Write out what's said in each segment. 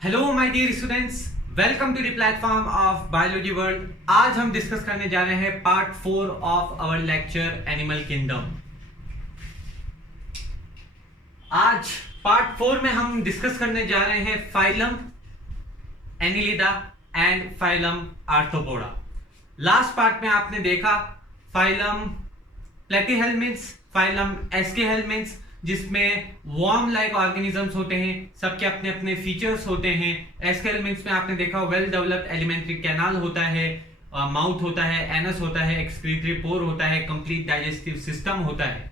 Hello my dear students, welcome to the platform of biology world. आज हम discuss करने जा रहे हैं part 4 of our lecture animal kingdom. आज पार्ट 4 में हम डिस्कस करने जा रहे हैं phylum annelida and phylum arthropoda. Last part में आपने देखा फाइलम प्लेटीहेल्मिन्थ्स, फाइलम एस्कीहेल्मिन्थ्स, जिसमें वॉर्म लाइक ऑर्गेनिजम्स होते हैं, सबके अपने अपने फीचर्स होते हैं। एस्केल्मेंट्स में आपने देखा वेल डेवलप्ड एलिमेंट्री कैनाल होता है, माउथ होता है, एनस होता है, एक्सक्रीटरी पोर होता है, कंप्लीट डाइजेस्टिव सिस्टम होता है।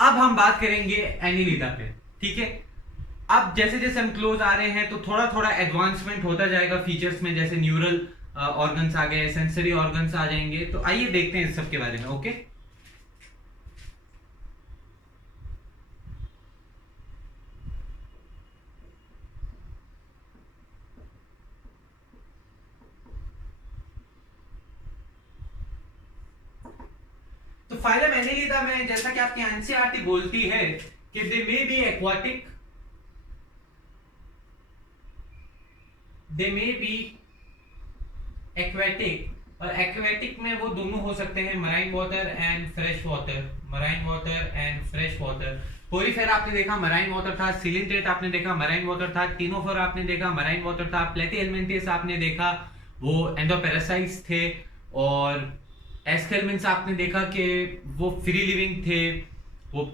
अब हम बात करेंगे एनिलिडा पे, ठीक है। अब जैसे जैसे हम क्लोज आ रहे हैं तो थोड़ा थोड़ा एडवांसमेंट होता जाएगा फीचर्स में, जैसे न्यूरल ऑर्गन्स आ गए, सेंसरी ऑर्गन्स आ जाएंगे। तो आइए देखते हैं इस सब के बारे में। ओके, तो फाइलम एनिलिडा में जैसा कि आपकी एनसीईआरटी बोलती है कि they may be aquatic, they may be aquatic, और एक्वेटिक में वो दोनों हो सकते हैं, marine water and fresh water, marine water and fresh water. Porifera आपने देखा मराइन वाटर था, सिलिंड्रेट आपने देखा मराइन वाटर था, टिनोफोरा आपने देखा मराइन वाटर था, प्लेटीहेल्मिन्थस आपने देखा वो एंडोपेरासाइट्स थे, और एस्केल्मेंट्स आपने देखा कि वो फ्री लिविंग थे, वो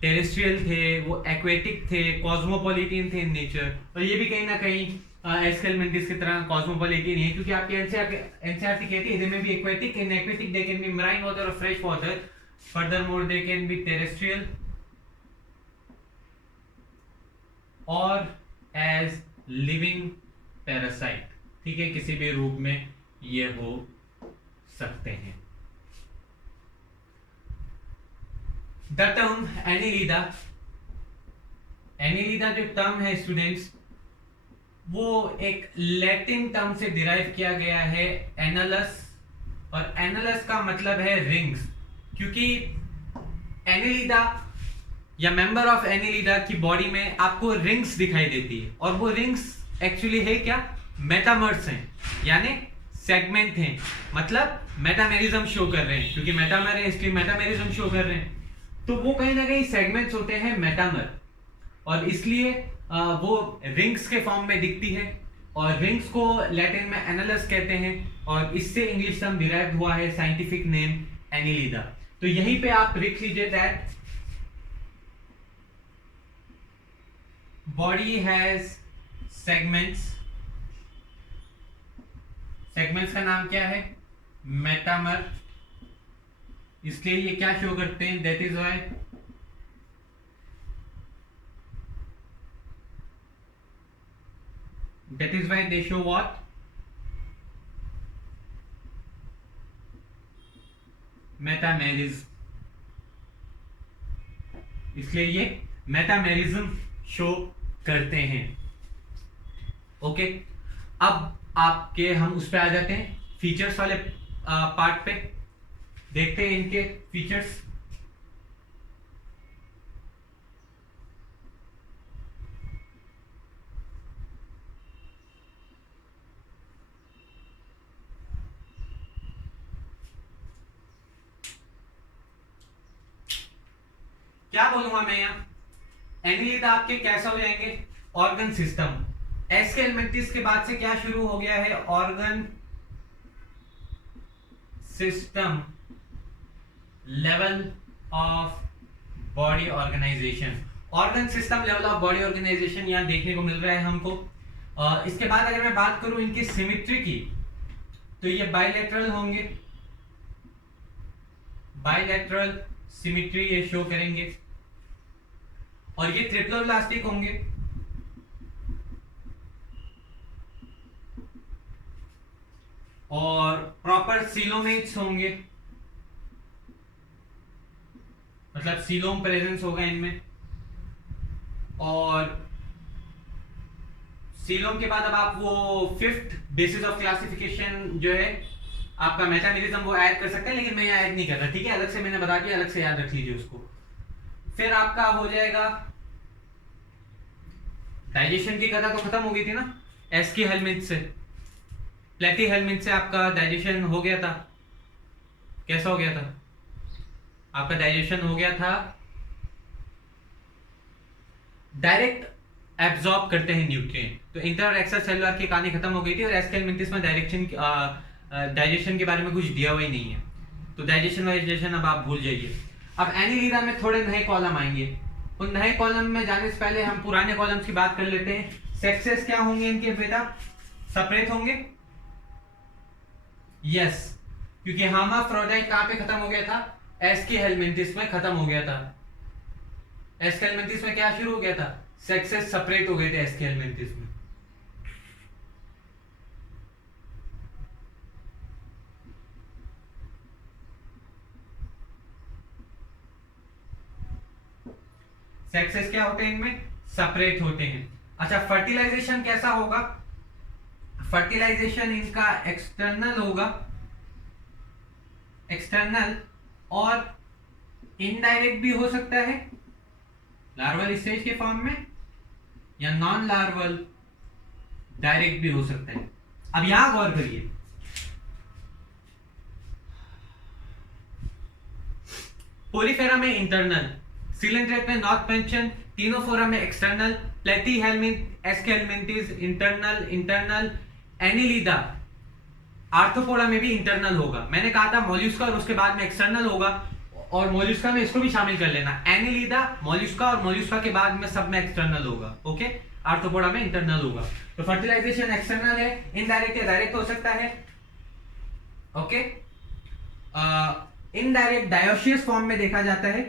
टेरेस्ट्रियल थे, वो एक्वेटिक थे, कॉस्मोपॉलिटन थे इन नेचर। और ये भी कहीं ना कहीं एस्केल्मेंट्स की तरह कॉस्मोपॉलिटन है, क्योंकि आपकी एनसीईआरटी कहती है they may be aquatic, in aquatic they can be marine water और fresh water, furthermore they can be terrestrial और एज लिविंग पैरासाइट, ठीक है, किसी भी रूप में ये हो सकते हैं। द टर्म एनिलिडा, एनिलिडा जो टर्म है स्टूडेंट्स, वो एक लैटिन टर्म से डिराइव किया गया है, एनालस, और एनालस का मतलब है रिंग्स, क्योंकि एनिलिडा या मेंबर ऑफ एनिलिडा की बॉडी में आपको रिंग्स दिखाई देती है, और वो रिंग्स एक्चुअली है क्या, मेटामर्स हैं, यानी सेगमेंट हैं, मतलब मेटामेरिज्म शो कर रहे हैं, क्योंकि मेटामर है इसलिए मेटामेरिज्म शो कर रहे हैं। तो वो कहीं ना कहीं सेगमेंट्स होते हैं मेटामर, और इसलिए वो रिंग्स के फॉर्म में दिखती है, और रिंग्स को लैटिन में एनालस कहते हैं, और इससे इंग्लिश टर्म डिराइव हुआ है, साइंटिफिक नेम एनिलिडा। तो यहीं पे आप लिख लीजिए that body has segments, segments का नाम क्या है, मेटामर, इसलिए ये क्या शो करते हैं, that is why they show what, metamerism, इसलिए ये मेटामेरिज्म शो करते हैं। ओके, अब आपके हम उस पे आ जाते हैं, फीचर्स वाले पार्ट पे देखते हैं इनके फीचर्स। क्या बोलूंगा मैं यहाँ, एनिलिडा आपके कैसे हो जाएंगे, ऑर्गन सिस्टम। एस्केल्मेंटिस के बाद से क्या शुरू हो गया है, organ system level of body organisation, organ system level of body organisation यहां देखने को मिल रहा है हमको। इसके बाद अगर मैं बात करूं इनकी सिमिट्री की, तो ये बाइलेटरल होंगे, बाइलेटरल सिमिट्री ये शो करेंगे, और ये ट्रिप्लोब्लास्टिक होंगे, और प्रॉपर सीलोमेट्स होंगे, मतलब सीलोम प्रेजेंस होगा इनमें। और सीलोम के बाद अब आप वो फिफ्थ बेसिस ऑफ क्लासिफिकेशन जो है आपका मेटामेरिज्म, वो ऐड कर सकते हैं, लेकिन मैं यहाँ ऐड नहीं कर रहा, ठीक है, अलग से मैंने बता दिया, अलग से याद रख लीजिए उसको। फिर आपका हो जाएगा डाइजेशन की कथा तो खत्म हो गई थी ना एस्की हेलमिंथ से, प्लेटी हेलमिंथ से आपका डाइजेशन हो गया था। कैसा हो गया था आपका डाइजेशन? हो गया था डायरेक्ट एब्जॉर्ब करते हैं न्यूट्रिएंट। तो इंटर और एक्स्ट्रा सेलुलर की कहानी खत्म हो गई थी और एस्की हेलमिंथिस में डाइजेशन के बारे में कुछ दिया हुआ ही नहीं है। तो डाइजेशन वाइजेशन अब आप भूल जाइए। अब एनिलीडा में थोड़े नए कॉलम आएंगे। उन नए कॉलम में जाने से पहले हम पुराने कॉलम्स की बात कर लेते हैं। सेक्सेस क्या होंगे इनके बेटा? सेपरेट होंगे। यस, क्योंकि हर्माफ्रोडाइट कहां पे खत्म हो गया था? एस्की हेलमिंथिस में खत्म हो गया था। एस्की हेलमिंथिस में क्या शुरू हो गया था? सेक्सेस सेपरेट हो गए थे एस्की हेलमिंथिस में। सेक्सेस क्या होते हैं इनमें? सेपरेट होते हैं। अच्छा, फर्टिलाइजेशन कैसा होगा? फर्टिलाइजेशन इनका एक्सटर्नल होगा, एक्सटर्नल और इनडायरेक्ट भी हो सकता है लार्वल स्टेज के फॉर्म में, या नॉन लार्वल डायरेक्ट भी हो सकता है। अब यहां गौर करिए, पोलीफेरा में इंटरनल, सिलेंड्रेट में नॉर्थ पेंशन, टीनोफोरा में एक्सटर्नल, प्लेटी helminth ASCII helminths internal, internal, Annelida arthropoda में भी इंटरनल होगा। मैंने कहा था मोल्यूस्का और उसके बाद में एक्सटर्नल होगा, और मोल्यूस्का में इसको भी शामिल कर लेना। एनिलीडा, मोल्यूस्का और मोल्यूस्का के बाद में सब में एक्सटर्नल होगा। ओके, आर्थ्रोपोडा में इंटरनल होगा। तो फर्टिलाइजेशन एक्सटर्नल है, इनडायरेक्ट या डायरेक्ट हो सकता है। ओके, इनडायरेक्ट डायोशियस फॉर्म में देखा जाता है,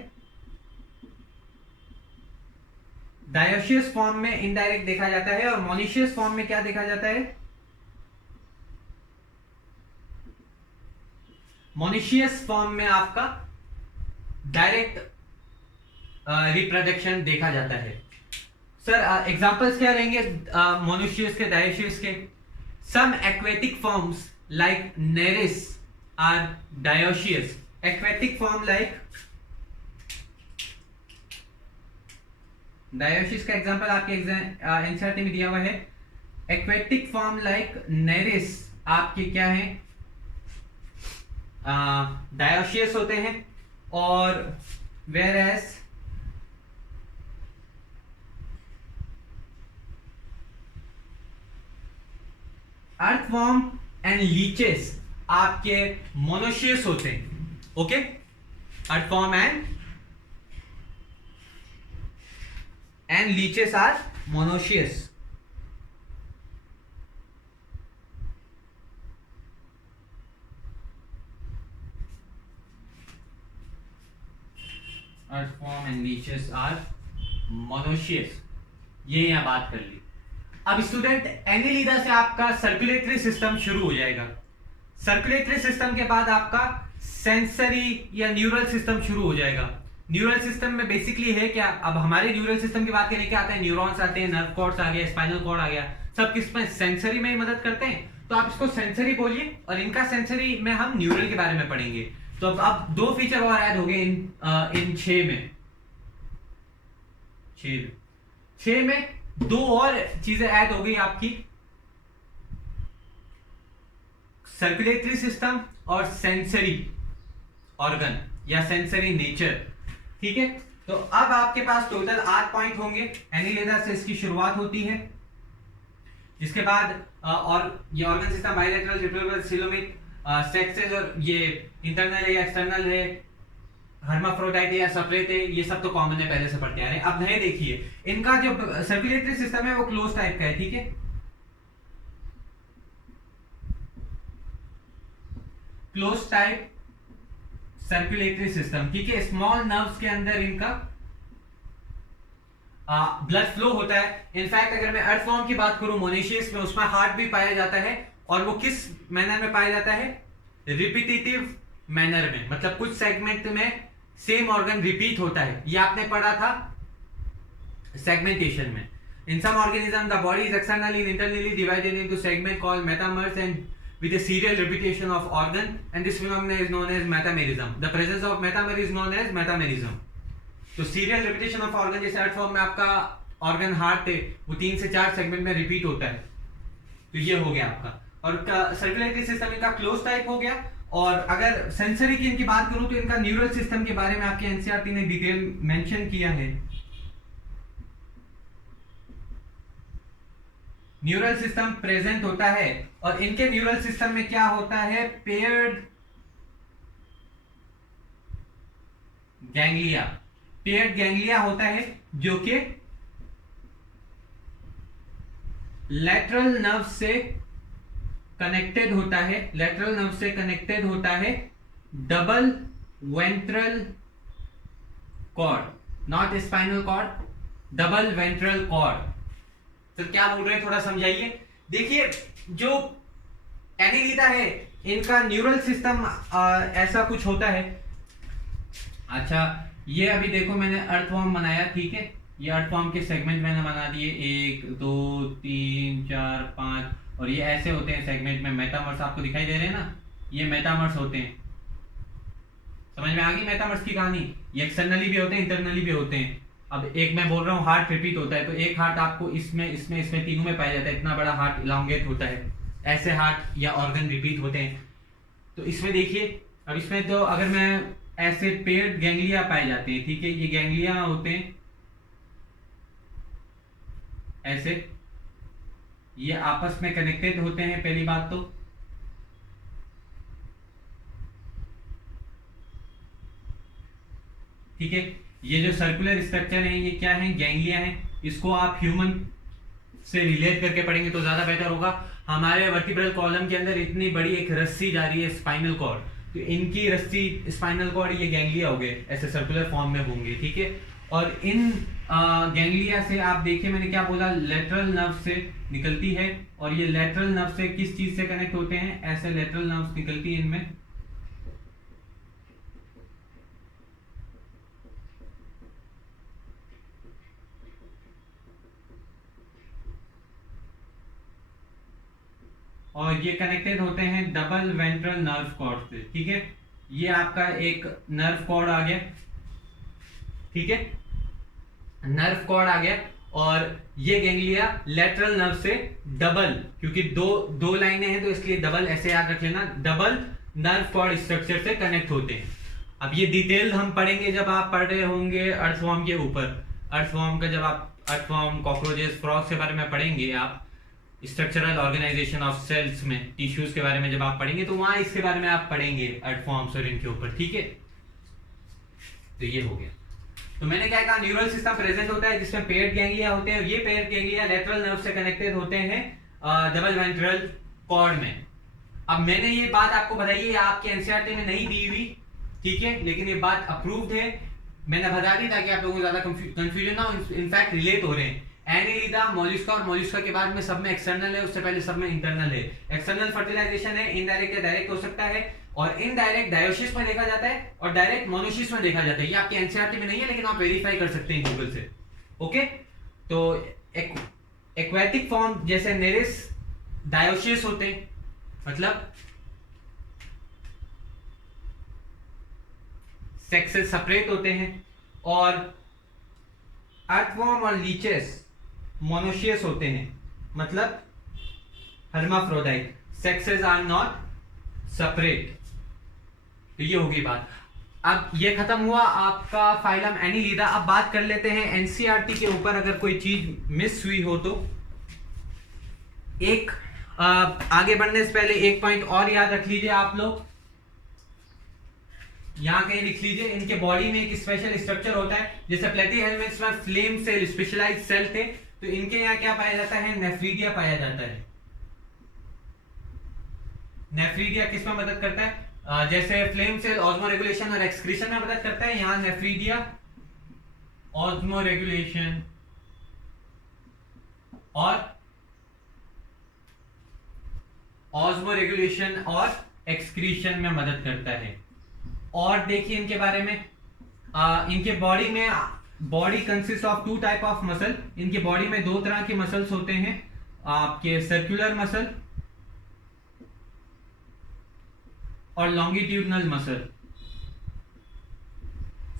डायोशियस फॉर्म में इनडायरेक्ट देखा जाता है, और मोनिशियस फॉर्म में क्या देखा जाता है? मोनिशियस फॉर्म में आपका डायरेक्ट रिप्रोडक्शन देखा जाता है। सर एग्जांपल्स क्या रहेंगे मोनोशियस के, डायोशियस के? Some aquatic forms like Nereis are dioecious. Aquatic form like dioecious का एग्जांपल आपके एनसीईआरटी में दिया हुआ है। एक्वेटिक फॉर्म लाइक नेरिस आपके क्या है? डायोशियस होते हैं। और whereas earthworm and leeches आपके मोनोशियस होते हैं। Okay, earthworm and leeches are monoecious. Earthworm and leeches are monoecious. ये यहां बात कर ली। अब स्टूडेंट, एनिलीडा से आपका सर्कुलेटरी सिस्टम शुरू हो जाएगा। सर्कुलेटरी सिस्टम के बाद आपका सेंसरी या न्यूरल सिस्टम शुरू हो जाएगा। न्यूरल सिस्टम में बेसिकली है क्या? अब हमारे न्यूरल सिस्टम की बात करें, क्या आते हैं? न्यूरॉन्स आते हैं, नर्व कॉर्ड्स आ गया, स्पाइनल कॉर्ड आ गया, सब किसमें? सेंसरी में ही मदद करते हैं। तो आप इसको सेंसरी बोलिए, और इनका सेंसरी में हम न्यूरल के बारे में पढ़ेंगे। तो अब दो फीचर और ऐड हो गए इन 6 में। 6 में दो और चीजें ऐड हो गई आपकी, सर्कुलेटरी सिस्टम और सेंसरी ऑर्गन या सेंसरी नेचर। ठीक है, तो अब आपके पास टोटल 8 पॉइंट होंगे। एनिलीडा से इसकी शुरुआत होती है, जिसके बाद और ये organ system bilateral, reproductive, coelomic, sexes, और ये इंटरनल है या एक्सटर्नल है, हर्माफ्रोडाइट है या सेपरेट है, ये सब तो कॉमन है, पहले से पढ़ते आ रहे हैं। अब नए देखिए, इनका जो सर्कुलेटरी सिस्टम है वो क्लोज टाइप का है। ठीक है, क्लोज टाइप सर्कुलेटरी सिस्टम। ठीक है, स्मॉल नर्व्स के अंदर इनका ब्लड फ्लो होता है। इनफैक्ट अगर मैं अर्थवॉर्म की बात करूं, मोनेशियस में, उसमें हार्ट भी पाया जाता है, और वो किस मैनर में पाया जाता है? रिपीटेटिव मैनर में, मतलब कुछ सेगमेंट में सेम ऑर्गन रिपीट होता है। ये आपने पढ़ा था सेगमेंटेशन में। In some organism the body is externally and internally divided into segment called metameres and with a serial repetition of organ, and this phenomenon is known as metamerism. The presence of metamer is known as metamerism. तो serial repetition of organ, जैसे earthworm में आपका organ heart थे वो 3 से 4 segment में repeat होता है। तो ये हो गया आपका, और सर्कुलेटरी सिस्टम इनका क्लोज टाइप हो गया। और अगर सेंसरी की इनकी बात करूं तो इनका न्यूरल सिस्टम के बारे में आपके एनसीईआरटी ने डिटेल मेंशन किया है। न्यूरल सिस्टम प्रेजेंट होता है और इनके न्यूरल सिस्टम में क्या होता है, पेयर्ड गैंग्लिया। पेयर्ड गैंग्लिया होता है जो कि लेटरल नर्व से कनेक्टेड होता है, लेटरल नर्व से कनेक्टेड होता है double ventral cord, not spinal cord, double ventral cord. तो क्या बोल रहे हैं थोड़ा समझाइए। देखिए जो एनिलिडा है इनका न्यूरल सिस्टम ऐसा कुछ होता है। अच्छा ये अभी देखो मैंने अर्थवॉर्म बनाया, ठीक है, ये अर्थवॉर्म के सेगमेंट मैंने बना दिए 1 2 3 4 5, और ये ऐसे होते हैं सेगमेंट में। मेटामर्स आपको दिखाई दे रहे हैं ना, ये मेटामर्स होते हैं। समझ में आ गई मेटामर्स की कहानी। ये एक्सटर्नली भी होते हैं, इंटरनली भी होते हैं। अब एक मैं बोल रहा हूँ हार्ट रिपीट होता है, तो एक हार्ट आपको इसमें तीनों में पाया जाता है। इतना बड़ा हार्ट इलांगेट होता है, ऐसे हार्ट या ऑर्गन रिपीट होते हैं। तो इसमें देखिए, अब इसमें तो अगर मैं ऐसे पेयर्ड गैंग्लिया पाए जाते हैं, ठीक है, ये गैंग्लिया होते हैं ऐसे, ये आपस में कनेक्टेड होते हैं पहली बात तो। ठीक है, ये जो सर्कुलर स्ट्रक्चर है ये क्या है, गैंग्लिया है। इसको आप ह्यूमन से रिलेट करके पढ़ेंगे तो ज्यादा बेटर होगा। हमारे वर्टिब्रल कॉलम के अंदर इतनी बड़ी एक रस्सी जा रही है, स्पाइनल कॉर्ड, तो इनकी रस्सी स्पाइनल कॉर्ड, ये गैंग्लिया हो गए, ऐसे सर्कुलर फॉर्म में होंगे, ठीक है। और इन गैंग्लिया से आप देखिए मैंने क्या बोला, लेटरल नर्व से निकलती है, और ये लेटरल नर्व से किस चीज से कनेक्ट होते हैं, ऐसे लेटरल नर्व निकलती है इनमें, और ये कनेक्टेड होते हैं डबल वेंट्रल नर्व कॉर्ड से, ठीक है। ये आपका एक नर्व कॉर्ड आ गया, ठीक है, नर्व कॉर्ड आ गया। और ये गैंग्लिया लेटरल नर्व से डबल, क्योंकि दो लाइनें हैं तो इसलिए डबल ऐसे याद रख लेना, डबल नर्व कॉर्ड स्ट्रक्चर से कनेक्ट होते हैं। अब ये डिटेल हम पढ़ेंगे जब आप पढ़ रहे होंगे अर्थवॉर्म के ऊपर। अर्थवॉर्म का जब आप अर्थवॉर्म, कॉकरोचेस, फ्रॉग्स के बारे में पढ़ेंगे, आप स्ट्रक्चरल ऑर्गेनाइजेशन ऑफ सेल्स में, टिश्यूज के बारे में जब आप पढ़ेंगे तो वहां इसके बारे में आप पढ़ेंगे अर्थवॉर्म्स और इनके ऊपर, ठीक है। तो ये हो गया। तो मैंने क्या कहा, न्यूरल सिस्टम प्रेजेंट होता है जिसमें पेयर्ड गैंग्लिया होते हैं, और ये पेयर्ड गैंग्लिया लेटरल नर्व से कनेक्टेड होते हैं डबल वेंट्रल कॉर्ड में। अब मैंने ये बात आपको बताई है, आपके एनसीईआरटी में नहीं दी हुई, ठीक है, लेकिन ये बात अप्रूव्ड है, मैंने बता दी ताकि आप लोगों को ज्यादा कंफ्यूजन ना हो। इनफैक्ट रिलेट हो रहे हैं एनिलिडा, मोलस्का, और मोलस्का के बाद में सब में एक्सटर्नल है, उससे पहले सब में इंटरनल है। एक्सटर्नल फर्टिलाइजेशन है, इनडायरेक्ट या डायरेक्ट हो सकता है, और इनडायरेक्ट डायोसिस में देखा जाता है और डायरेक्ट मोनोसिस में देखा जाता है। ये आपके एनसीईआरटी में नहीं है, लेकिन आप वेरीफाई कर सकते हैं गूगल से, ओके। तो एक्वेटिक फॉर्म जैसे नेरिस, डायोसिस होते हैं, मतलब सेक्सेस सेपरेट होते हैं, और अर्थवॉर्म और लीचेस मोनोशियस होते हैं, मतलब hermaphrodite, sexes are not separate. तो ये होगी बात। अब ये खत्म हुआ आपका फाइलम एनिलिडा। अब बात कर लेते हैं एनसीईआरटी के ऊपर, अगर कोई चीज मिस हुई हो तो। एक आगे बढ़ने से पहले एक पॉइंट और याद रख लीजिए आप लोग, यहां कहीं लिख लीजिए, इनके बॉडी में एक स्पेशल स्ट्रक्चर होता है। जैसे प्लेटीहेल्मिन्थ्स में फ्लेम सेल, स्पेशलाइज्ड सेल थे, तो इनके यहाँ क्या पाया जाता है, नेफ्रीडिया पाया जाता है। नेफ्रीडिया किस में मदद करता है, जैसे फ्लेम सेल ऑस्मो रेगुलेशन और एक्सक्रीशन में मदद करता है, यहां नेफ्रीडिया ऑस्मो रेगुलेशन और एक्सक्रीशन में मदद करता है। और देखिए इनके बारे में, इनके body consist of 2 type of muscle. इनके बॉडी में 2 तरह के मसल्स होते हैं, आपके सर्कुलर मसल और लॉन्गिट्यूडनल मसल।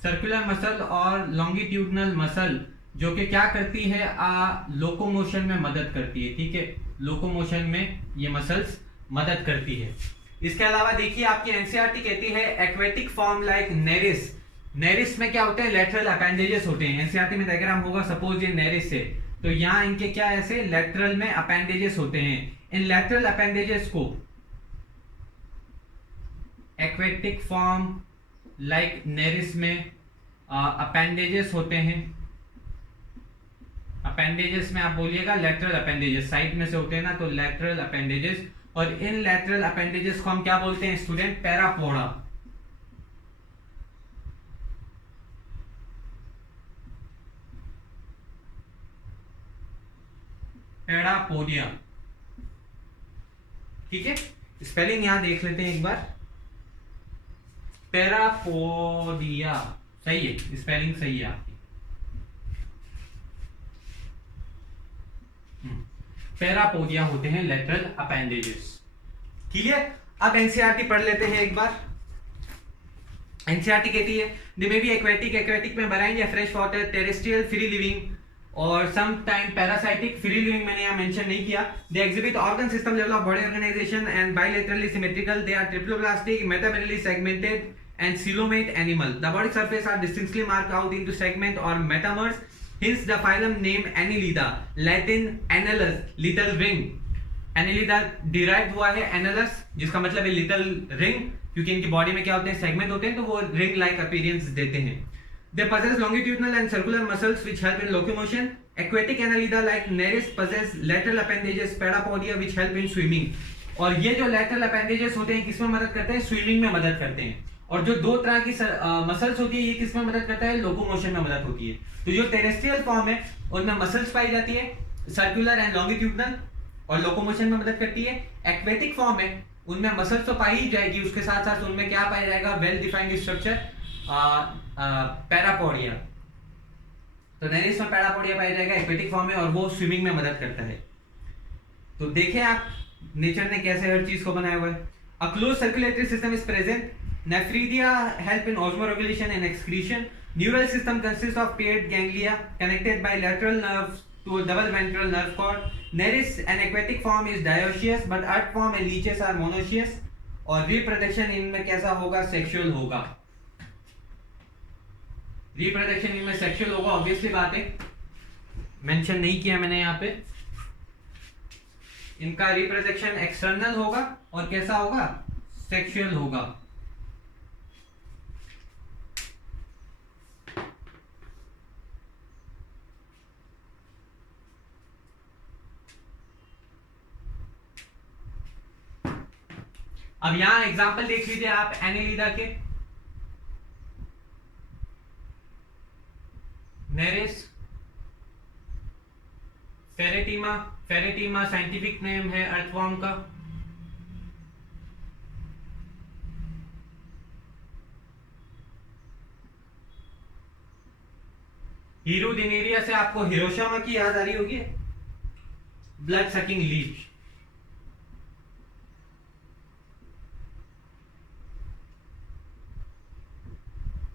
सर्कुलर मसल और लॉन्गिट्यूडनल मसल जो कि क्या करती है, लोकोमोशन में मदद करती है, ठीक है, लोकोमोशन में ये मसल्स मदद करती है। इसके अलावा देखिए आपकी एनसीईआरटी कहती है aquatic form like nereis. Nereis में क्या होते हैं, लेटरल अपेंडेजेस होते हैं। एनसीईआरटी में डायग्राम होगा, सपोज ये नेरिस है, तो यहाँ इनके क्या ऐसे लेटरल में अपेंडेजेस होते हैं। इन लेटरल अपेंडेजेस को एक्वेटिक फॉर्म लाइक नेरिस में अपेंडेजेस होते हैं। अपेंडेजेस में आप बोलिएगा लेटरल अपेंडेजेस, साइड में से होते हैं ना, तो लेटरल अपेंडेजेस। और इन लेटरल अपेंडेजेस को हम क्या बोलते हैं स्टूडेंट, पैरापोडा। पैरापोडिया, ठीक है। स्पेलिंग यहां देख लेते हैं एक बार, पैरापोडिया, सही है, स्पेलिंग सही है आपकी। पैरापोडिया होते हैं लेटरल अपेंडेजेस, क्लियर। अब एनसीईआरटी पढ़ लेते हैं एक बार। एनसीईआरटी कहती है they may be aquatic, aquatic में मराइन या fresh water, terrestrial, free living और some time parasitic. Free living मैंने यहाँ मेंशन नहीं किया। They exhibit organ system level of body organisation and bilaterally symmetrical. They are triploblastic, metamerically segmented and coelomate animal. The body surface are distinctly marked out into segment or metamers. Hence the phylum name Annelida, Latin annulus, little ring. Annelida derived हुआ है annulus, जिसका मतलब है little ring, क्योंकि इनकी body में क्या होते हैं, सेगमेंट होते हैं, तो वो ring like appearance देते हैं। They possess longitudinal and circular muscles which help in locomotion. Aquatic Annelida like Nereis possess lateral appendages, parapodia, which help in swimming. और ये जो lateral appendages होते हैं किसमें मदद करते हैं, स्विमिंग में मदद करते हैं। और जो दो तरह की मसल्स होती है, ये किसमें मदद करता है, लोकोमोशन में मदद होती है। तो जो टेरेस्ट्रियल फॉर्म है उनमें मसल्स पाई जाती है, सर्कुलर एंड लॉन्गिट्यूडनल, और लोकोमोशन में मदद करती है। एक्वेटिक फॉर्म है उनमें मसल्स तो पाई ही जाएगी, उसके साथ साथ उनमें क्या पाया जाएगा, वेल डिफाइंड स्ट्रक्चर, पैरापोडिया। तो नेरिस में पैरापोडिया पाया जाएगा एक्वेटिक फॉर्म में, और वो स्विमिंग में मदद करता है। तो देखें आप नेचर ने कैसे हर चीज को बनाया हुआ है। A close circulatory system is present. Nephridia help in osmoregulation and excretion. Neural system consists of paired ganglia connected by lateral nerves to a double ventral nerve cord. Nereis, an aquatic form, is dioecious, but earth form and leeches are monoecious. और reproduction इनमें कैसा होगा, sexual होगा। Reproduction इनमें sexual होगा, obviously बात है, mention नहीं किया मैंने यहाँ पे। इनका रिप्रोडक्शन एक्सटर्नल होगा और कैसा होगा, सेक्सुअल होगा। अब यहां एग्जाम्पल देख लीजिए आप एनेलिडा के। नेरिस, फेरेटीमा, फेरेटीमा साइंटिफिक नेम है अर्थवॉर्म का। हीरोडिनेरिया से आपको हिरोशिमा की याद आ रही होगी, ब्लड सकिंग लीच।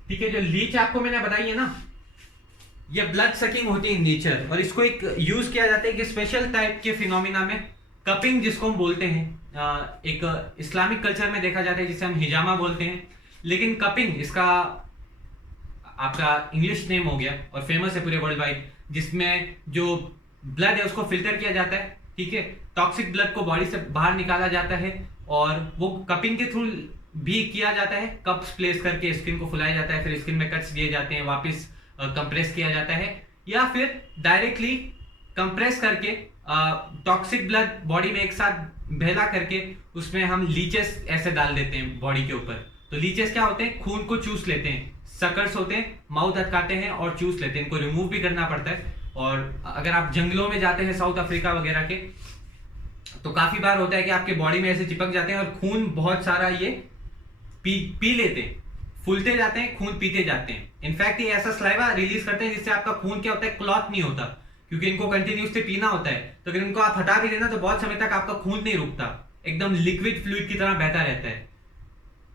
ठीक है, जो लीच आपको मैंने बताई है ना, ये ब्लड सकिंग होती है नेचर, और इसको एक यूज किया जाता है कि स्पेशल टाइप के फिनोमिना में, कपिंग जिसको हम बोलते हैं, एक इस्लामिक कल्चर में देखा जाता है जिसे हम हिजामा बोलते हैं, लेकिन कपिंग इसका आपका इंग्लिश नेम हो गया और फेमस है पूरे वर्ल्ड वाइड, जिसमें जो ब्लड है उसको फिल्टर किया जाता है, ठीक है, टॉक्सिक ब्लड को बॉडी से बाहर निकाला जाता है, और वो कपिंग के थ्रू भी किया जाता है। कप्स प्लेस करके स्किन को फुलाया जाता है, फिर स्किन में कट्स दिए जाते हैं, वापस कंप्रेस किया जाता है, या फिर डायरेक्टली कंप्रेस करके टॉक्सिक ब्लड बॉडी में एक साथ बहला करके उसमें हम लीचेस ऐसे डाल देते हैं बॉडी के ऊपर। तो लीचेस क्या होते हैं, खून को चूस लेते हैं, सकर्स होते हैं, माउथ अटकाते हैं और चूस लेते हैं, इनको रिमूव भी करना पड़ता है। और अगर आप जंगलों में जाते हैं साउथ अफ्रीका वगैरह के, तो काफी बार होता है कि आपके बॉडी में ऐसे चिपक जाते हैं और खून बहुत सारा ये पी लेते हैं, फूलते जाते हैं, खून पीते जाते हैं। इनफैक्ट ये ऐसा स्लाइवा रिलीज करते हैं जिससे आपका खून क्या होता है, क्लॉट नहीं होता, क्योंकि इनको कंटिन्यूसली पीना होता है। तो अगर इनको आप हटा भी देना तो बहुत समय तक आपका खून नहीं रुकता, एकदम लिक्विड फ्लूइड की तरह बहता रहता है।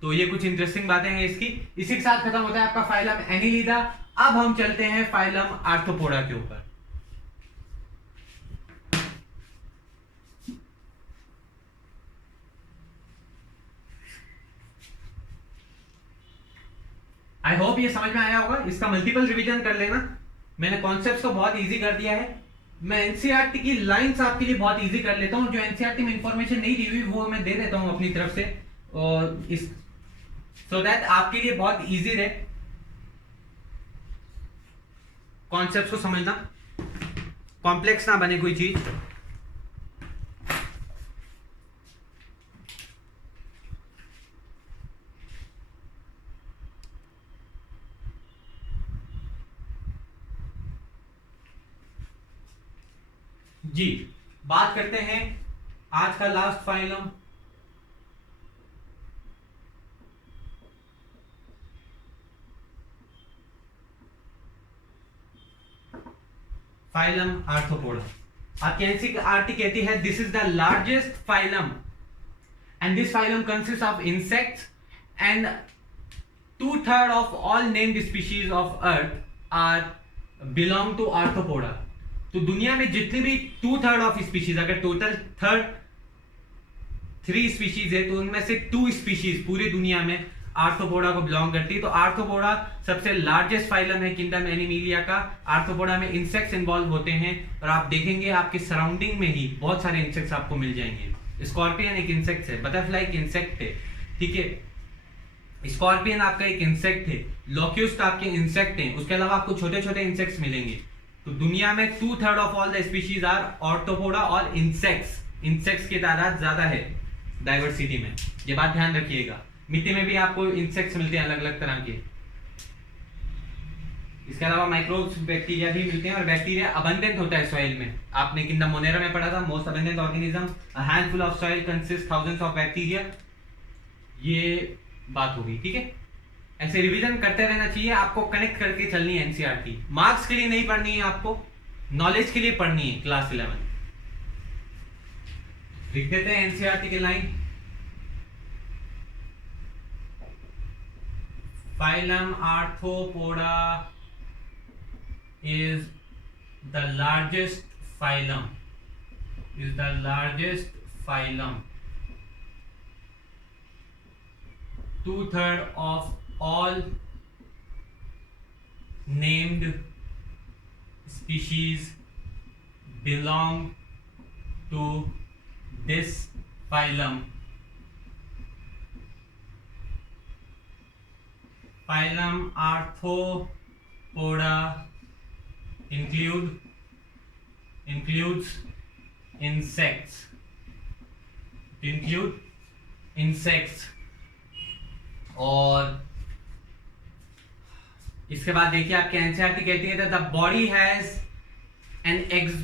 तो ये कुछ इंटरेस्टिंग बातें हैं इसकी। इसी के साथ खत्म होता है आपका फाइलम एनिलिडा। अब हम चलते हैं फाइलम आर्थ्रोपोडा के ऊपर। आई होप ये समझ में आया होगा। इसका मल्टीपल रिवीजन कर लेना, मैंने कॉन्सेप्ट्स को बहुत इजी कर दिया है। मैं एनसीईआरटी की लाइंस आपके लिए बहुत इजी कर लेता हूं, जो एनसीईआरटी में इंफॉर्मेशन नहीं दी हुई वो मैं दे देता हूं अपनी तरफ से, और इस सो दैट आपके लिए बहुत इजी रहे कॉन्सेप्ट्स को समझना, कॉम्प्लेक्स ना बने कोई चीज। जी, बात करते हैं आज का लास्ट फाइलम, फाइलम आर्थ्रोपोडा। आपकी एनसीईआरटी कहती है this is the largest phylum and this phylum consist of insects and 2/3 of all named species of earth are belong to arthropoda. तो दुनिया में जितनी भी 2/3 ऑफ स्पीशीज, अगर टोटल 3 स्पीशीज है तो उनमें से 2 स्पीशीज पूरी दुनिया में आर्थ्रोपोडा को बिलोंग करती है। तो आर्थ्रोपोडा सबसे लार्जेस्ट फाइलम है किंगडम एनिमिलिया का। आर्थ्रोपोडा में इंसेक्ट्स इन्वॉल्व होते हैं और आप देखेंगे आपके सराउंडिंग में ही बहुत सारे इंसेक्ट्स आपको मिल जाएंगे। स्कॉर्पियन एक इंसेक्ट है, बटरफ्लाई एक इंसेक्ट है, ठीक है, स्कॉर्पियन आपका एक इंसेक्ट है, लोक्यूस्ट आपके इंसेक्ट हैं, उसके अलावा आपको छोटे छोटे इंसेक्ट्स मिलेंगे। तो दुनिया में 2/3 of all the species are arthropoda और इंसेक्ट्स की तादाद ज्यादा है डाइवर्सिटी में, ये बात ध्यान रखिएगा। मिट्टी में भी आपको इंसेक्ट्स मिलते हैं अलग अलग तरह के, इसके अलावा माइक्रोब्स बैक्टीरिया भी मिलते हैं, और बैक्टीरिया अबंडेंट होता है सॉइल में। आपने किंगडम मोनेरा में पढ़ा था, most abundant organism, a handful of soil consist thousands of bacteria, ये बात होगी, ठीक है। ऐसे रिवीजन करते रहना चाहिए, आपको कनेक्ट करके चलनी है एनसीईआरटी। मार्क्स के लिए नहीं पढ़नी है, आपको नॉलेज के लिए पढ़नी है। क्लास 11 लिख देते हैं एनसीईआरटी की line, Phylum Arthropoda is the largest phylum. 2/3 of all named species belong to this phylum. Phylum Arthropoda includes insects. और इसके बाद देखिए आपके एनसीईआरटी कहती है the body has an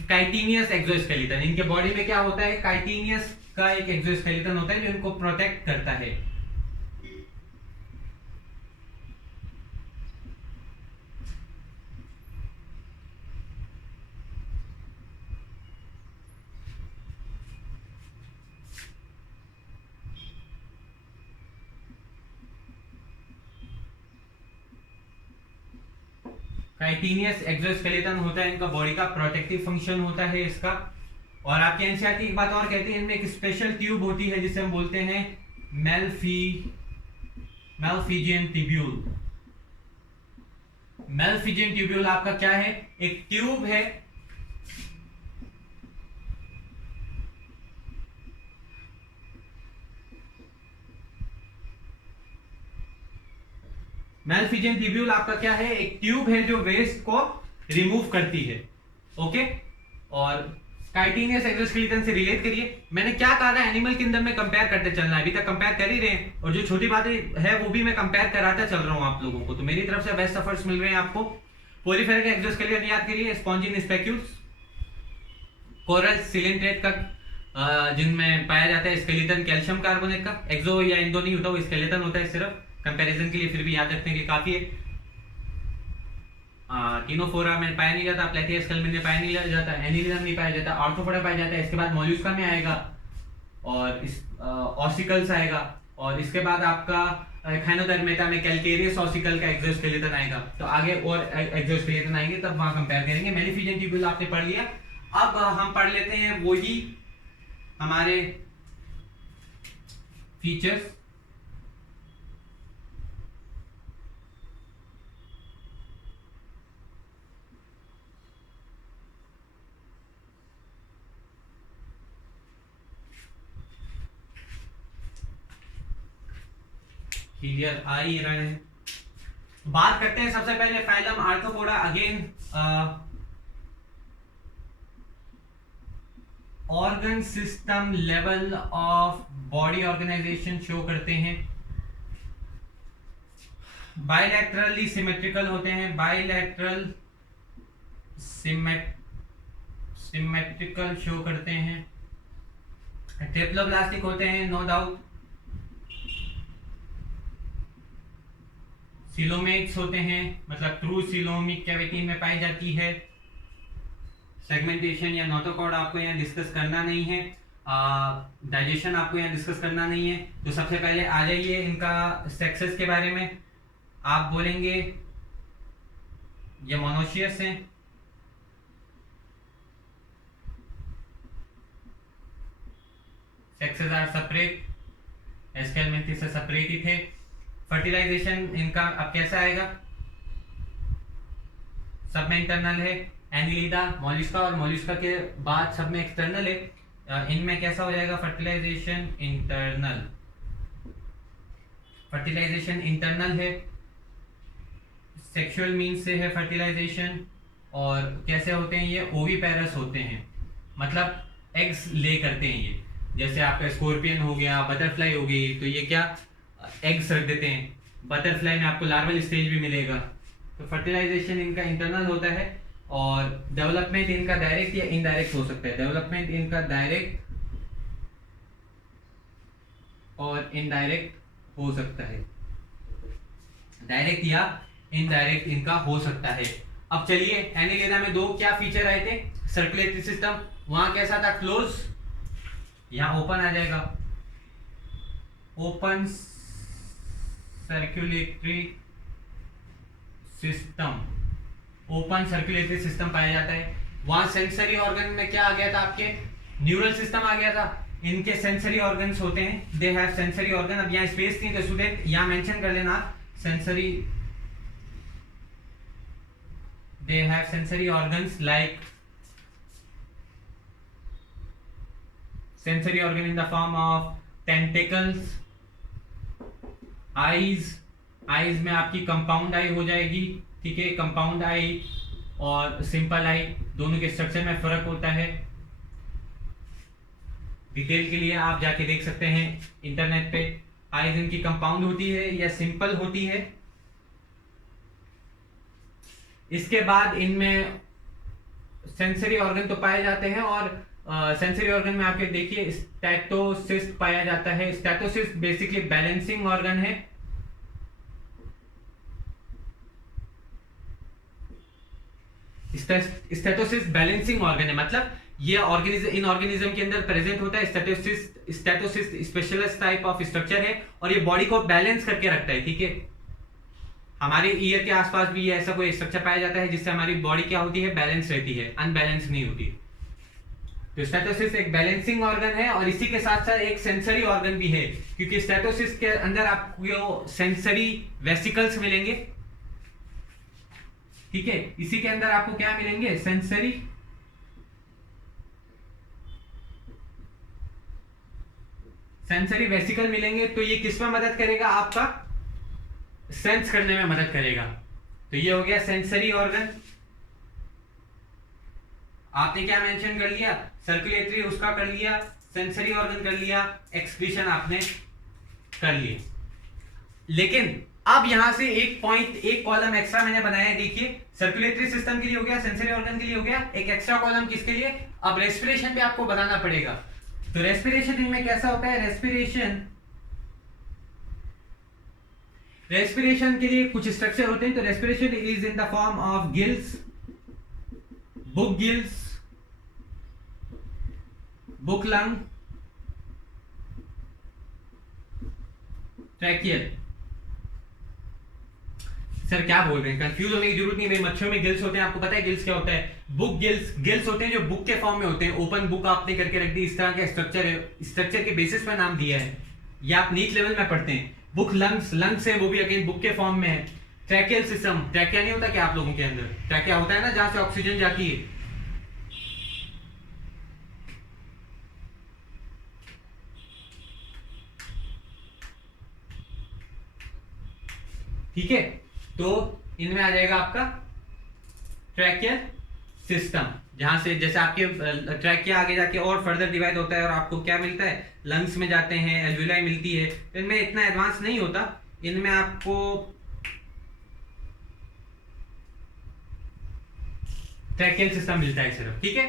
chitinous exoskeleton. इनके बॉडी में क्या होता है, काइटिनियस का एक एक्सोस्केलेटन होता है जो इनको प्रोटेक्ट करता है। काइटिनियस एक्सोस्केलेटन होता है इनका, बॉडी का प्रोटेक्टिव फंक्शन होता है इसका। और आपके एनसीईआरटी एक बात और कहती है, इनमें एक स्पेशल ट्यूब होती है जिसे हम बोलते हैं मैलफिजियन ट्यूब्यूल। मैलफिजियन ट्यूब्यूल आपका क्या है, एक ट्यूब है मैलफिजियन ट्यूब्यूल आपका क्या है, एक ट्यूब है जो वेस्ट को रिमूव करती है, ओके। और काइटिनियस एक्सोस्केलेटन से रिलेट करिए, मैंने क्या कहा था, एनिमल किंगडम में कंपेयर करते चलना है, अभी तक कंपेयर कर ही रहे हैं, और जो छोटी बातें है वो भी मैं कंपेयर कराता चल रहा हूं आप लोगों को। तो मेरी तरफ से बेस्ट एफर्ट्स मिल रहे हैं आपको। पोरीफेरा का एक्सोस्केलेटन याद करिए, स्पॉन्जिन स्पेक्यूल्स, कोरल सिलेंट्रेट का जिनमें पाया जाता है स्केलेटन कैल्शियम कार्बोनेट का, एक्सो या इंडो नहीं होता, वो स्केलेटन होता है सिर्फ, कंपैरिजन के लिए फिर भी याद रखने के काफी है। टिनोफोरा में पाया नहीं जाता, प्लेटियस्कल में पाया नहीं जाता, एनिलिडा में पाया जाता, आर्थ्रोपोडा पाया जाता है। इसके बाद मोलस्का में आएगा, और इस ऑसिकल्स आएगा, और इसके बाद आपका एखाइनोडर्मेटा में कैल्केरियस ऑसिकल का एक्सोस्केलेटन आएगा, तो आगे और एक्सोस्केलेटन आएंगे तब वहां कंपेयर करेंगे। मेनिफिजियन ट्यूब्यूल आपने पढ़ लिया। अब हम पढ़ लेते हैं वही हमारे फीचर्स। क्लियर आ ही रहे हैं। बात करते हैं सबसे पहले phylum arthropoda. Again organ system level of body organisation show करते हैं। बायलैटरली सिमेट्रिकल होते हैं, बायलैटरल सिमेट्रिकल शो करते हैं। ट्रिप्लोब्लास्टिक होते हैं नो डाउट। सिलोमेट्स होते हैं, मतलब ट्रू सिलोमिक कैविटी में पाई जाती है। सेगमेंटेशन या नोटोकॉर्ड आपको यहाँ डिस्कस करना नहीं है। डाइजेशन आपको यहाँ डिस्कस करना नहीं है। तो सबसे पहले आ जाइए इनका सेक्सेस के बारे में। आप बोलेंगे ये मोनोशियस हैं, सेक्सेस आर सेपरेट, एस्केलमेंथिस से सेपरेट ही थे। फर्टिलाइजेशन इनका अब कैसा आएगा, सब में इंटरनल है। एनिलिडा मॉलिस्का और मॉलिस्का के बाद सब में एक्सटर्नल है। इनमें कैसा हो जाएगा, फर्टिलाइजेशन इंटरनल, फर्टिलाइजेशन इंटरनल है। सेक्सुअल मीन्स से है फर्टिलाइजेशन। और कैसे होते हैं ये, ओवीपेरस होते हैं, मतलब एग्स ले करते हैं ये। जैसे आपका स्कॉर्पियन हो गया, बटरफ्लाई हो गई, तो ये क्या एग्स रख देते हैं। बटरफ्लाई में आपको लार्वल स्टेज भी मिलेगा। तो फर्टिलाइजेशन इनका इंटरनल होता है। और डेवलपमेंट इनका डायरेक्ट या इनडायरेक्ट हो सकता है। डेवलपमेंट इनका डायरेक्ट और इनडायरेक्ट हो सकता है, डायरेक्ट या इनडायरेक्ट इनका हो सकता है। अब चलिए एनिलिडा में दो क्या फीचर आए थे, सर्कुलेटरी सिस्टम वहां कैसा था, क्लोज, यहां ओपन आ जाएगा, open circulatory system, open circulatory system पाया जाता है। वहां सेंसरी ऑर्गन में क्या आ गया था, आपके न्यूरल सिस्टम आ गया था। इनके सेंसरी ऑर्गन्स होते हैं, दे हैव सेंसरी ऑर्गन। अब यहाँ स्पेस नहीं तो स्टूडेंट यहाँ मेंशन कर लेना, sensory, they have sensory organs like sensory organ in the form of tentacles, eyes, eyes में आपकी कंपाउंड आई हो जाएगी, ठीक है। कंपाउंड आई और सिंपल आई दोनों के स्ट्रक्चर में फर्क होता है। डिटेल के लिए आप जाके देख सकते हैं इंटरनेट पे। आईज इनकी कंपाउंड होती है या सिंपल होती है। इसके बाद इनमें सेंसरी ऑर्गन तो पाए जाते हैं और सेंसरी ऑर्गन में आपके देखिए स्टैटोसिस्ट पाया जाता है। स्टैटोसिस्ट बेसिकली बैलेंसिंग ऑर्गन है। स्टैटोसिस्ट बैलेंसिंग ऑर्गन है, मतलब ये ऑर्गेनिज्म, इन ऑर्गेनिज्म के अंदर प्रेजेंट होता है। Statocyst specialist type of structure है और ये बॉडी को बैलेंस करके रखता है, ठीक है। हमारे ईयर के आसपास भी ये ऐसा कोई स्ट्रक्चर पाया जाता है जिससे हमारी बॉडी क्या होती है, बैलेंस रहती है, अनबैलेंस नहीं होती। तो स्टैटोसिस एक बैलेंसिंग ऑर्गन है और इसी के साथ साथ एक सेंसरी ऑर्गन भी है, क्योंकि स्टैटोसिस के अंदर आपको सेंसरी वेसिकल्स मिलेंगे, ठीक है। इसी के अंदर आपको क्या मिलेंगे, सेंसरी वेसिकल मिलेंगे। तो ये किस में मदद करेगा, आपका सेंस करने में मदद करेगा। तो ये हो गया सेंसरी ऑर्गन। आपने क्या मेंशन कर लिया, सर्कुलेटरी उसका कर लिया, सेंसरी ऑर्गन कर लिया, एक्सक्रीशन आपने कर लिया। लेकिन अब यहां से एक पॉइंट, एक कॉलम एक्स्ट्रा मैंने बनाया है। देखिए सर्कुलेटरी सिस्टम के लिए हो गया, सेंसरी ऑर्गन के लिए हो गया, एक एक्स्ट्रा कॉलम किसके लिए, अब रेस्पिरेशन भी आपको बनाना पड़ेगा। तो रेस्पिरेशन इनमें कैसा होता है, रेस्पिरेशन के लिए कुछ स्ट्रक्चर होते हैं। तो respiration is in the form of gills, book gills, book lung, tracheal. Sir क्या बोल रहे हैं, कंफ्यूज होने की जरूरत नहीं है। मेरे मच्छरों में गिल्स होते हैं, आपको पता है गिल्स क्या होता है? बुक गिल्स, गिल्स होते हैं जो बुक के फॉर्म में होते हैं। ओपन बुक आपने करके रख दी, इस तरह का स्ट्रक्चर है, स्ट्रक्चर के बेसिस पर नाम दिया है। या आप नीच लेवल में पढ़ते हैं। बुक लंग्स, लंग्स है वो भी अगेन बुक के फॉर्म में है। ट्रैकियल सिस्टम, ट्रैकिया नहीं होता क्या आप लोगों के अंदर? ट्रैकिया होता है ना, जहां से ऑक्सीजन जाती है। ठीक है, तो इनमें आ जाएगा आपका ट्रैकियल सिस्टम, जहां से जैसे आपके ट्रैकिया आगे जाके और फर्दर डिवाइड होता है और आपको क्या मिलता है, लंग्स में जाते हैं, एल्विलाई मिलती है। तो इनमें इतना एडवांस नहीं होता, इनमें आपको ट्रैकियल सिस्टम मिलता है सिर्फ। ठीक है,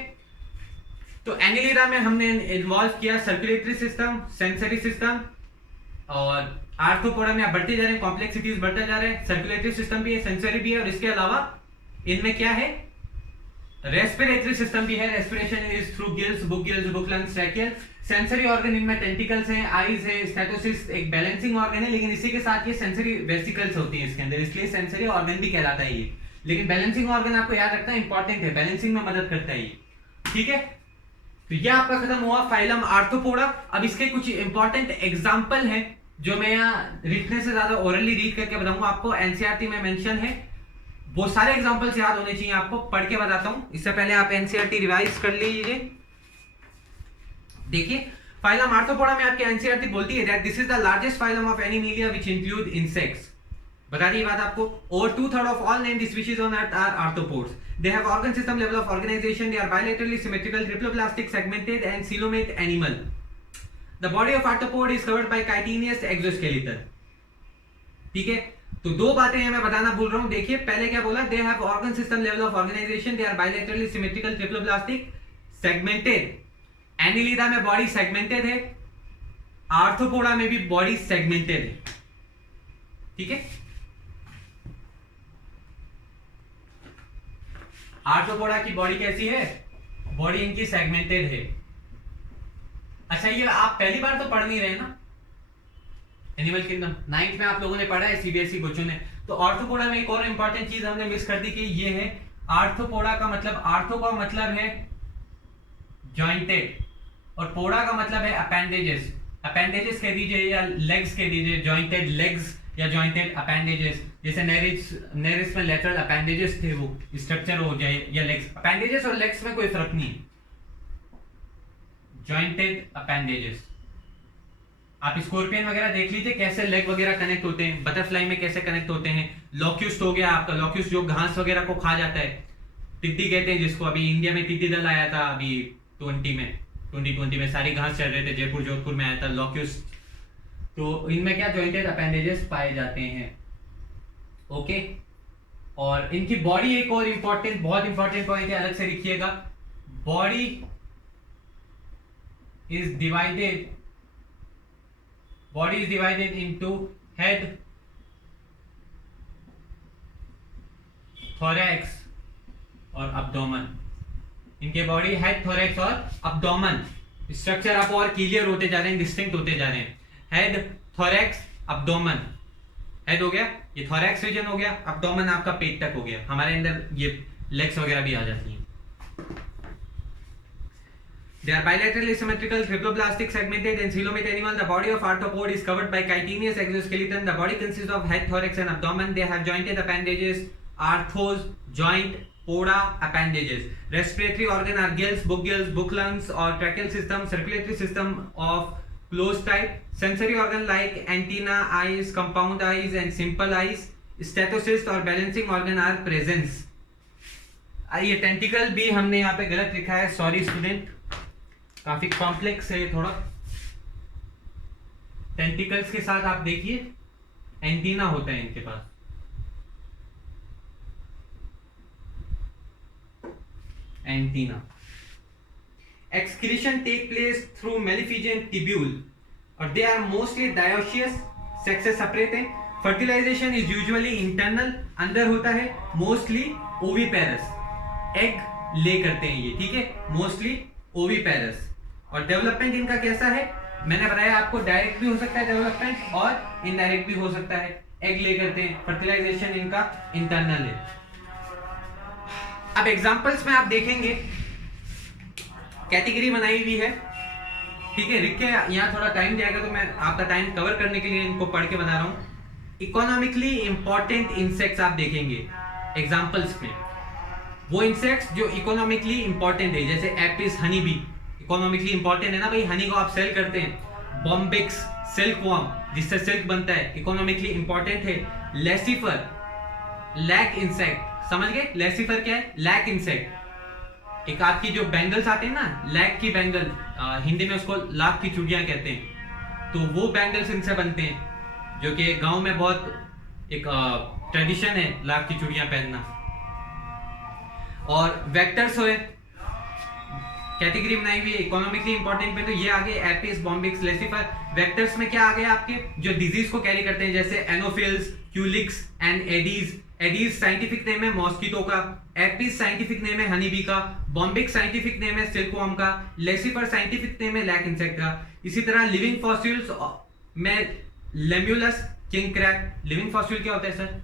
तो एनिलिडा में हमने इन्वॉल्व किया सर्कुलेटरी सिस्टम, सेंसरी सिस्टम, और आर्थ्रोपोडा में आप बढ़ते जा रहे हैं, कॉम्प्लेक्सिटीज बढ़ते जा रहे हैं। सर्कुलेटरी सिस्टम भी है, सेंसरी भी है, और इसके अलावा इनमें क्या है, रेस्पिरेटरी सिस्टम भी है। Respiration is through gills, book lungs, tracheal. Sensory organ इनमें टेंटिकल्स हैं, आईज है, स्टेटोसिस एक बैलेंसिंग ऑर्गन है, लेकिन इसी के साथ ये सेंसरी वेसिकल्स होती हैं इसके अंदर, इसलिए सेंसरी ऑर्गन भी कहलाता है ये। लेकिन बैलेंसिंग ऑर्गन आपको याद रखना इंपॉर्टेंट है, बैलेंसिंग में मदद करता है ये। ठीक है, तो ये आपका खत्म हुआ फाइलम आर्थ्रोपोडा। अब इसके कुछ इंपॉर्टेंट एग्जांपल हैं जो मैं यहाँ लिखने से ज्यादा ओरली रीड करके बताऊंगा आपको, एनसीईआरटी में मेंशन है। वो सारे एग्जांपल्स याद होने चाहिए आपको, पढ़ के बताता हूं। इससे पहले आप एनसीईआरटी रिवाइज कर लीजिए। देखिए, फाइलम आर्थ्रोपोडा में आपके एनसीईआरटी बोलती है that this is the largest phylum of animalia which include insects. बता दी बात आपको। Over 2/3 of all named species on earth are arthropods. They have organ system level of organization. They are bilaterally symmetrical, triploblastic, segmented, and coelomate animal. The body of arthropod is covered by chitinous exoskeleton. ठीक है, तो दो बातें हैं मैं बताना भूल रहा हूं। देखिए, पहले क्या बोला, they have organ system level of organization. They are bilaterally symmetrical, triploblastic, segmented. Annelida में बॉडी सेगमेंटेड है, आर्थ्रोपोडा में भी बॉडी सेगमेंटेड है। ठीक है, आर्थ्रोपोडा की बॉडी कैसी है, बॉडी इनकी सेगमेंटेड है। अच्छा, ये आप पहली बार तो पढ़ नहीं रहे ना, एनिमल किंगडम 9th में आप लोगों ने पढ़ा है, सीबीएसई बच्चों ने। तो आर्थ्रोपोडा में एक और इंपॉर्टेंट चीज हमने मिस कर दी कि ये है आर्थ्रोपोडा का मतलब, आर्थो का मतलब है जॉइंटेड और पोडा का मतलब है अपेंडेजेस। अपेंडेजेस कह दीजिए या लेग्स कह दीजिए, जॉइंटेड लेग्स या जॉइंटेड अपेंडेजेस। जैसे नेरिस में लेटरल अपेंडेजेस थे, वो स्ट्रक्चर हो जाए, या लेग्स। अपेंडेजेस और लेग्स में कोई फर्क नहीं है, जॉइंटेड अपेंडेजेस। आप स्कॉर्पियन वगैरह देख लीजिए कैसे लेग वगैरह कनेक्ट होते हैं, बटरफ्लाई में कैसे कनेक्ट होते हैं। लॉक्यूस्ट हो गया आपका, लॉक्यूस्ट जो घास वगैरह को खा जाता है, टिड्डी कहते हैं जिसको। अभी इंडिया में टिड्डी दल आया था, अभी 2020 में सारी घास चल रहे थे, जयपुर जोधपुर में आया था लॉक्यूस्ट। तो इनमें क्या जॉइंटेड अपेंडेजेस पाए जाते हैं। ओके, और इनकी बॉडी एक और इंपॉर्टेंट, बहुत इंपॉर्टेंट पॉइंट है, अलग से लिखिएगा। Body is divided into head, thorax और अब्डोमेन। इनके बॉडी हेड, थोरैक्स और अब्डोमेन। स्ट्रक्चर आप और क्लियर होते जा रहे हैं, डिस्टिंक्ट होते जा रहे हैं। Head, thorax, abdomen. हेड हो गया, ये थोरैक्स रीजन हो गया, अब्डोमेन आपका पेट तक हो गया। हमारे अंदर ये लेग्स वगैरह भी आ जाती हैं। They are bilaterally symmetrical, triploblastic, segmented, and coelomate animal. The body of arthropod is covered by chitinous exoskeleton. The body consists of head, thorax, and abdomen. They have jointed appendages, arthros, joint, poda, appendages. Respiratory organ are gills, book lungs, or tracheal system. Circulatory system of closed type. Sensory organ like antenna, eyes, compound eyes, and simple eyes. Stetocyst और balancing organ are presence. ये tentacle भी हमने यहाँ पे गलत लिखा है, sorry student, काफी कॉम्प्लेक्स है थोड़ा। टेंटिकल्स के साथ आप देखिए एंटीना होता है इनके पास। Antenna. Excretion take place through Malpighian tubule और they are mostly dioecious, sex से सेपरेट है। फर्टिलाइजेशन इज यूजुअली इंटरनल, अंदर होता है। मोस्टली ओविपेरस, एग ले करते हैं ये, ठीक है, मोस्टली ओविपेरस। और डेवलपमेंट इनका कैसा है, मैंने बताया आपको, डायरेक्ट भी हो सकता है डेवलपमेंट और इनडायरेक्ट भी हो सकता है। एग ले करते हैं, फर्टिलाइजेशन इनका इंटरनल है। अब एग्जांपल्स में आप देखेंगे कैटेगरी बनाई हुई है, ठीक है। लिख के यहाँ थोड़ा टाइम जाएगा तो मैं आपका टाइम कवर करने के लिए इनको पढ़ के बना रहा हूँ। इकोनॉमिकली इंपॉर्टेंट इंसेक्ट्स आप देखेंगे एग्जांपल्स में, वो इंसेक्ट्स जो इकोनॉमिकली इंपॉर्टेंट है, जैसे Apis, honey bee economically important है ना भाई, हनी को आप सेल करते हैं। बॉम्बिक्स, सिल्कवर्म जिससे सिल्क बनता है, इकोनॉमिकली इंपॉर्टेंट है। लेसिफर, लैक इंसेक्ट, समझ गए? लेसिफर क्या है? Lac insect. एक आपकी जो बैंगल्स आते हैं ना, लैक की बैंगल, हिंदी में उसको लाख की चूड़ियां कहते हैं, तो वो बैंगल्स इनसे बनते हैं, जो कि गांव में बहुत एक ट्रेडिशन है लाख की चूड़ियां पहनना। और वेक्टर्स हुए, कैटेगरी बनाई हुई है इकोनॉमिकली इंपॉर्टेंट में, तो ये आगे एपिस, बॉम्बिक्स, लेसिफर। वेक्टर्स में क्या आ गया आपके, जो डिजीज को कैरी करते हैं, जैसे anopheles, culex and aedes. Aedes scientific name है मॉस्किटो का, एपिस साइंटिफिक नेम है हनी बी का, बॉम्बिक साइंटिफिक नेम है सिल्कवर्म का, लेसिफर साइंटिफिक नेम है लैक इंसेक्ट का। इसी तरह लिविंग फॉसिल्स में limulus, king crab. Living fossil क्या होता है सर?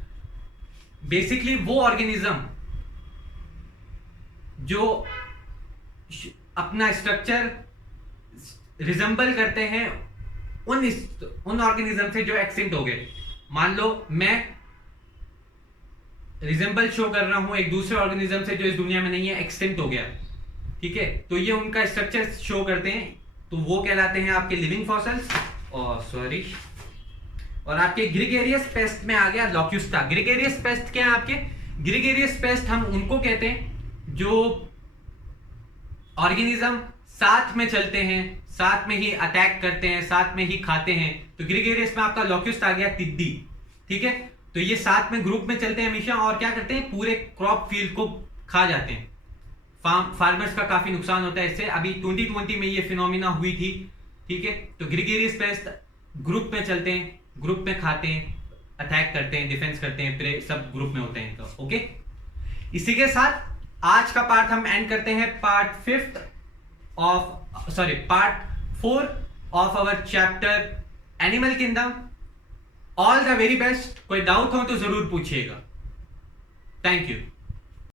बेसिकली वो ऑर्गेनिज्म जो अपना स्ट्रक्चर रिजेंबल करते हैं उन ऑर्गेनिज्म से जो एक्सटिंक्ट हो गए। मान लो मैं रिजेंबल शो कर रहा हूं एक दूसरे ऑर्गेनिज्म से जो इस दुनिया में नहीं है, एक्सटिंक्ट हो गया, ठीक है, तो ये उनका स्ट्रक्चर शो करते हैं, तो वो कहलाते हैं आपके लिविंग फॉसिल्स। और सॉरी, और आपके ग्रिगेरियस पेस्ट में आ गया लॉक्यूस्टा। ग्रिगेरियस पेस्ट क्या है आपके? ग्रिगेरियस पेस्ट हम उनको कहते हैं जो ऑर्गेनिज्म साथ में चलते हैं, साथ में ही अटैक करते हैं, साथ में ही खाते हैं। तो ग्रिगेरियस में आपका लॉक्यूस्ट आ गया टिड्डी, ठीक है। तो ये साथ में ग्रुप में चलते हैं हमेशा, और क्या करते हैं, पूरे क्रॉप फील्ड को खा जाते हैं। फार्मर्स का काफी नुकसान होता है इससे। अभी 2020 में ये फिनोमिना हुई थी, ठीक है। तो ग्रिगेरियस पेस्ट ग्रुप में चलते हैं, ग्रुप में खाते हैं, अटैक करते हैं, डिफेंस करते हैं, प्रे, सब ग्रुप में होते हैं। तो ओके, इसी के साथ आज का पार्ट हम एंड करते हैं, part 4 of our chapter animal kingdom. All the very best. कोई डाउट हो तो जरूर पूछिएगा। Thank you.